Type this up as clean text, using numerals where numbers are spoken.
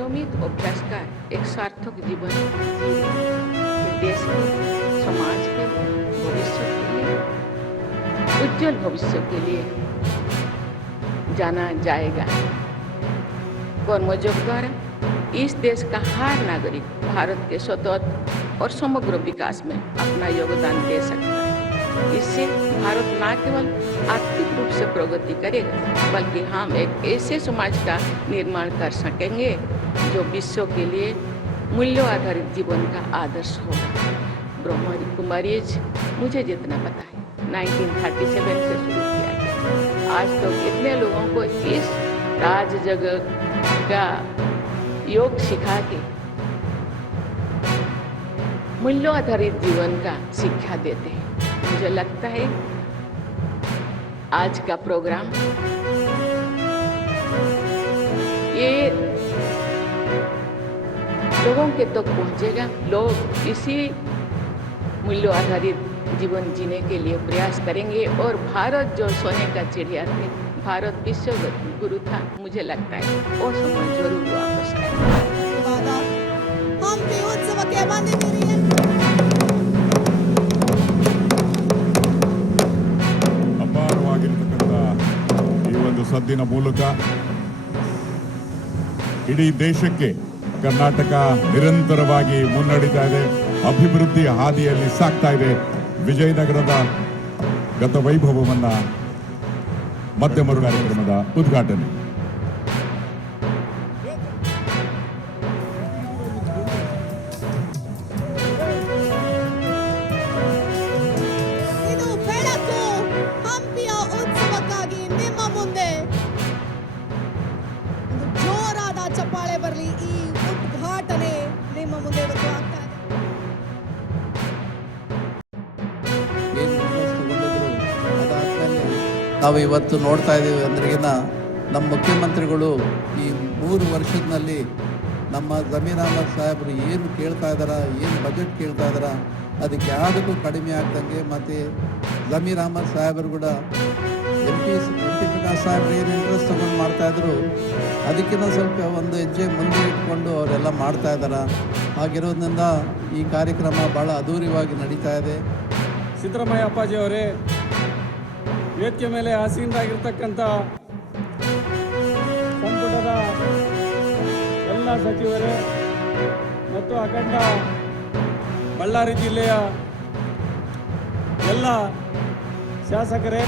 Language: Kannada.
नियमित अभ्यास का एक सार्थक जीवन देश के, समाज के भविष्य के लिए, उज्जवल भविष्य के लिए जाना जाएगा। कर्मयोग द्वारा इस देश का हर नागरिक भारत के स्वतंत्र और समग्र विकास में अपना योगदान दे सकता है। इससे भारत न केवल आर्थिक रूप से प्रगति करेगा, बल्कि हम एक ऐसे समाज का निर्माण कर सकेंगे जो विश्व के लिए मूल्यों आधारित जीवन का आदर्श होगा। ब्रह्मा कुमारीज मुझे जितना पता है 1937 से शुरू किया गया। आज तो कितने लोगों को इस राज जगत का योग सिखा के मूल्यों आधारित जीवन का शिक्षा देते हैं। मुझे लगता है आज का प्रोग्राम ये लोगों के तक पहुंचेगा। लोग इसी मूल्यों आधारित जीवन जीने के लिए प्रयास करेंगे और भारत जो सोने का चिड़िया थे, भारत विश्व गुरु था, मुझे लगता है वो समय जरूर वापस आएगा। ಅಪಾರವಾಗಿರ್ತಕ್ಕಂಥ ಈ ಒಂದು ಸದ್ದಿನ ಮೂಲಕ ಇಡೀ ದೇಶಕ್ಕೆ ಕರ್ನಾಟಕ ನಿರಂತರವಾಗಿ ಮುನ್ನಡೀತಾ ಇದೆ, ಅಭಿವೃದ್ಧಿ ಹಾದಿಯಲ್ಲಿ ಸಾಗ್ತಾ ಇದೆ. ವಿಜಯನಗರದ ಗತ ವೈಭವವನ್ನ ಮಧ್ಯಮರು ಕಾರ್ಯಕ್ರಮದ ಉದ್ಘಾಟನೆ. ಇದು ಬೆಳಕು ಹಂಪಿಯ ಉತ್ಸವಕ್ಕಾಗಿ ನಿಮ್ಮ ಮುಂದೆ ಒಂದು ಜೋರಾದ ಚಪ್ಪಾಳೆ ಬರಲಿ. ಈ ಉದ್ಘಾಟನೆ ನಿಮ್ಮ ಮುಂದೆ ಇವತ್ತು ಆಗ್ತಾ ಇದೆ. ನಾವು ಇವತ್ತು ನೋಡ್ತಾ ಇದ್ದೀವಿ ಅಂದ್ರಿಗಿನ ನಮ್ಮ ಮುಖ್ಯಮಂತ್ರಿಗಳು ಈ 3 ವರ್ಷದಲ್ಲಿ ನಮ್ಮ ಜಮೀರ್ ಅಹಮದ್ ಸಾಹೇಬರು ಏನು ಕೇಳ್ತಾ ಇದ್ದಾರ, ಏನು ಬಜೆಟ್ ಕೇಳ್ತಾ ಇದ್ದಾರ, ಅದಕ್ಕೆ ಯಾವುದಕ್ಕೂ ಕಡಿಮೆ ಆಗ್ದಂಗೆ ಮತ್ತು ಜಮೀರ್ ಅಹಮದ್ ಸಾಹೇಬರು ಕೂಡ ಎಂ ಪಿ ವಿಕಾಸ್ ಸಾಹೇಬರು ಏನು ಇಂಟ್ರೆಸ್ಟ್ ತೊಗೊಂಡು ಮಾಡ್ತಾಯಿದ್ರು ಅದಕ್ಕಿಂತ ಸ್ವಲ್ಪ ಒಂದು ಹೆಜ್ಜೆ ಮುಂದೆ ಇಟ್ಕೊಂಡು ಅವರೆಲ್ಲ ಮಾಡ್ತಾ ಇದ್ದಾರೆ. ಹಾಗಿರೋದ್ರಿಂದ ಈ ಕಾರ್ಯಕ್ರಮ ಭಾಳ ಅದ್ಧೂರಿಯಾಗಿ ನಡೀತಾ ಇದೆ. ಸಿದ್ದರಾಮಯ್ಯ ಅಪ್ಪಾಜಿಯವರೇ, ವೇದಿಕೆ ಮೇಲೆ ಆಸೀನರಾಗಿರ್ತಕ್ಕಂಥ ಸಂಪುಟದ ಎಲ್ಲ ಸಚಿವರೇ ಮತ್ತು ಅಖಂಡ ಬಳ್ಳಾರಿ ಜಿಲ್ಲೆಯ ಎಲ್ಲ ಶಾಸಕರೇ,